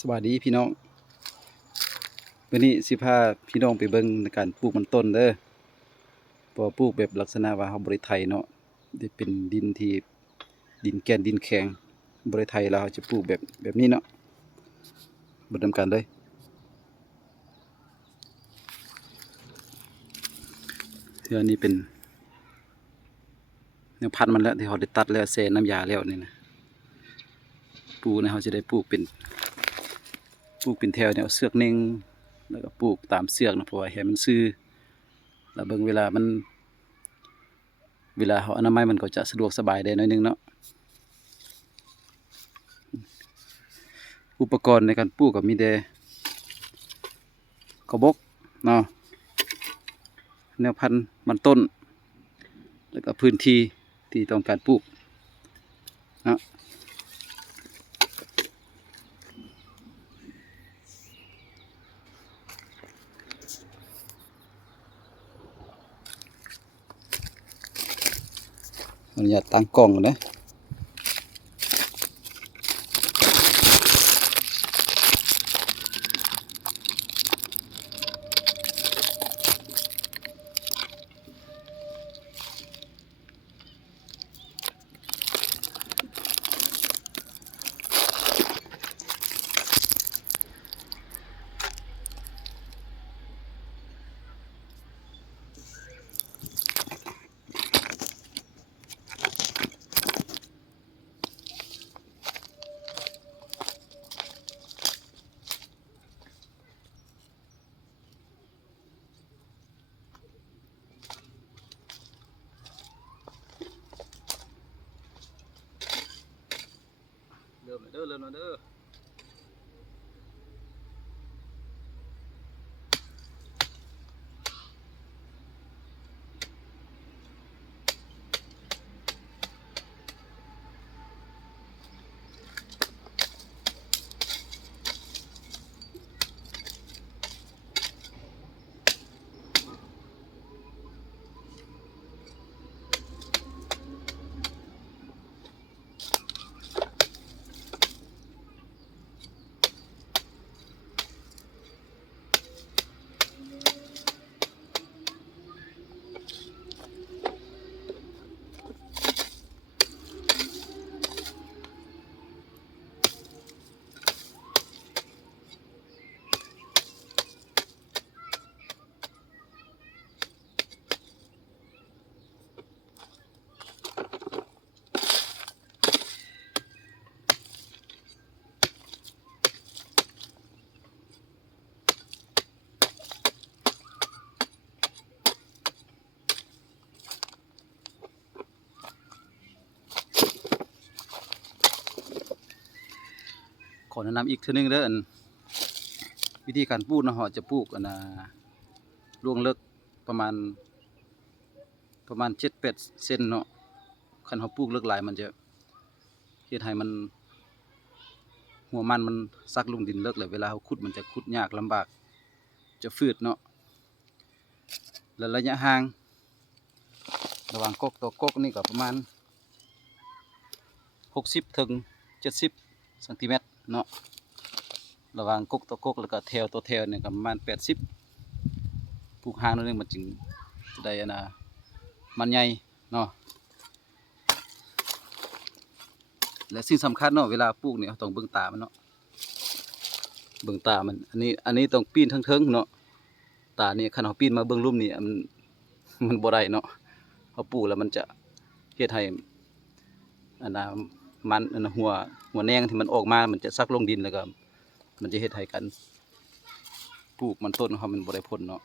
สวัสดีพี่น้องวันนี้สิพาพี่น้องไปเบิ่งในการปลูกมันต้นเด้อบ่ปลูกแบบลักษณะว่าเฮาบ่ได้ไถเนาะที่เป็นดินที่ดินแก่นดินแข็งบ่ได้ไถแล้วเฮาจะปลูกแบบนี้เนาะเบิ่งนำกันเลยคืออันนี้เป็นแนวพันธุ์มันแล้วที่เฮาได้ตัดแล้วแช่น้ำยาแล้วนี่นะปลูกนะเฮาจะได้ปลูกเป็นแถวแนวเสือกเน่งแล้วก็ปลูกตามเสือกนะเพราะว่าให้มันซื่อแล้วเบิ่งเวลาเฮาอนามัยมันก็จะสะดวกสบายได้หน่อยนึงเนาะอุปกรณ์ในการปลูกก็มีแต่กระบอกเนาะแนวพันธุ์มันต้นแล้วก็พื้นที่ที่ต้องการปลูกเนาะขออนุญาตตั้งกล้องก่อนนะเริ่มแล้วเด้อขอแนะนำอีกเทื่อนึงเด้อวิธีการปลูกเนาะเฮาจะปลูกล่วงเลิกประมาณ7-8 เซนเนาะคันเฮาปลูกเลิกหลายมันจะเฮ็ดให้มันหัวมันซักลงดินเลิกแล้วเวลาเฮาขุดมันจะขุดยากลำบากจะฝืดเนาะและระยะห่างระหว่างก๊กต่อก๊กนี่ก็ประมาณ60 ถึง 70 เซนติเมตรเนาะระหว่างก๊กต่อก๊กแล้วก็แถวต่อแถวเนี่ยก็ประมาณ80ปลูกห่างนิดนึงมันจึงจะได้มันใหญ่เนาะและสิ่งสำคัญเนาะเวลาปลูกเนี่ยต้องเบิ่งตามันเนาะเบิ่งตามันอันนี้ต้องปีนเทิงๆเนาะตานี่คันเฮาปีนมาเบิ่งลุ่มนี่มันบ่ได้เนาะเฮาปลูกแล้วมันจะเฮ็ดให้มันหัวแหนงที่มันออกมามันจะซักลงดินแล้วก็มันจะเฮ็ดให้กันปลูกมันต้นของเฮามันบ่ได้ผลเนาะ